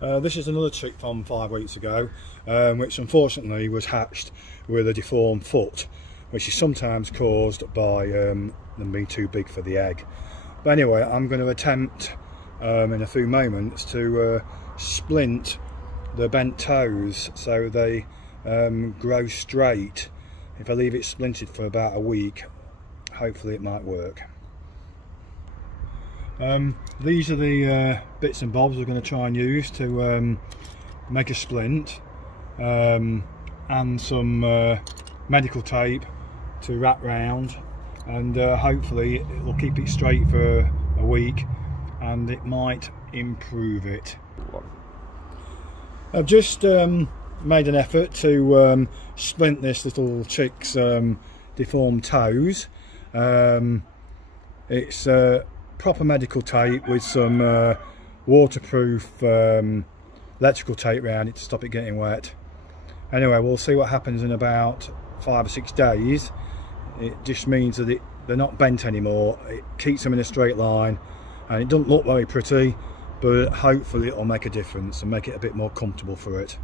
This is another chick from 5 weeks ago, which unfortunately was hatched with a deformed foot, which is sometimes caused by them being too big for the egg. But anyway, I'm going to attempt in a few moments to splint the bent toes so they grow straight. If I leave it splinted for about a week, hopefully it might work. These are the bits and bobs we're going to try and use to make a splint, and some medical tape to wrap round, and hopefully it will keep it straight for a week and it might improve it. I've just made an effort to splint this little chick's deformed toes. It's proper medical tape with some waterproof electrical tape around it to stop it getting wet. Anyway, we'll see what happens in about 5 or 6 days. It just means that they're not bent anymore. It keeps them in a straight line, and it doesn't look very pretty, but hopefully it'll make a difference and make it a bit more comfortable for it.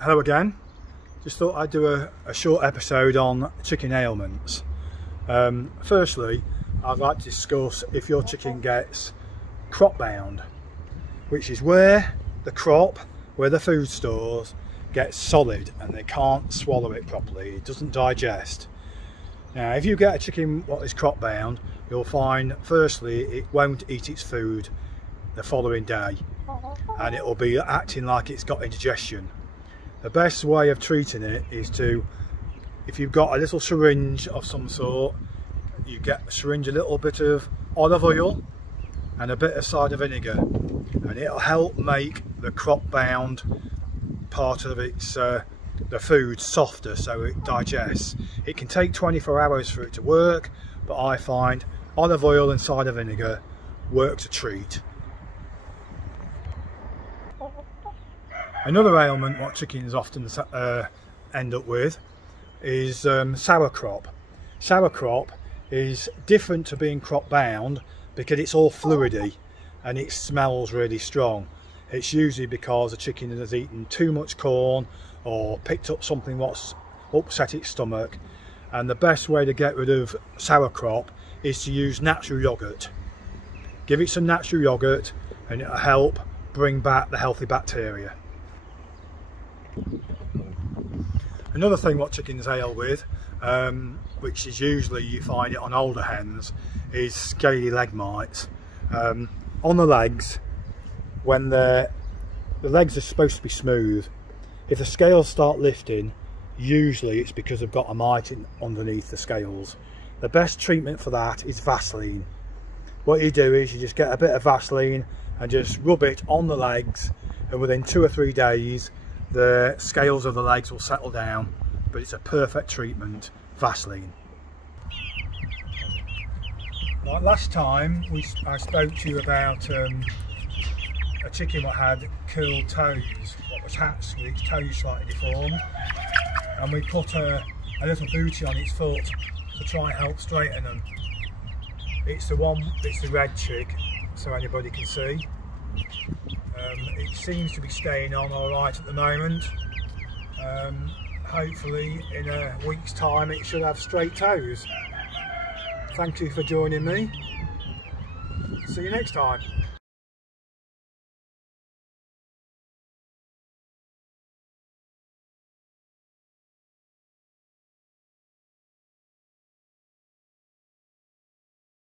Hello again. Just thought I'd do a short episode on chicken ailments. Firstly, I'd like to discuss if your chicken gets crop bound, which is where the crop, where the food stores, gets solid and they can't swallow it properly. It doesn't digest. Now, if you get a chicken what is crop bound, you'll find firstly it won't eat its food the following day, and it will be acting like it's got indigestion. The best way of treating it is to, if you've got a little syringe of some sort, you get a syringe, a little bit of olive oil and a bit of cider vinegar, and it'll help make the crop bound part of its the food softer so it digests. It can take 24 hours for it to work, but I find olive oil and cider vinegar works a treat. Another ailment what chickens often end up with is sauerkrop. Sauerkrop is different to being crop bound because it's all fluidy and it smells really strong. It's usually because the chicken has eaten too much corn or picked up something what's upset its stomach, and the best way to get rid of sauerkrop is to use natural yogurt. Give it some natural yogurt and it'll help bring back the healthy bacteria. Another thing what chickens ail with, which is usually you find it on older hens, is scaly leg mites. On the legs, when the legs are supposed to be smooth, if the scales start lifting, usually it's because they've got a mite underneath the scales. The best treatment for that is Vaseline. What you do is you just get a bit of Vaseline and just rub it on the legs, and within 2 or 3 days the scales of the legs will settle down. But it's a perfect treatment, Vaseline. Like last time I spoke to you about a chicken that had curled toes, what was hatched with its toes slightly deformed, and we put a little booty on its foot to try and help straighten them. It's the red chick, so anybody can see. It seems to be staying on alright at the moment. Hopefully in a week's time it should have straight toes. Thank you for joining me. See you next time.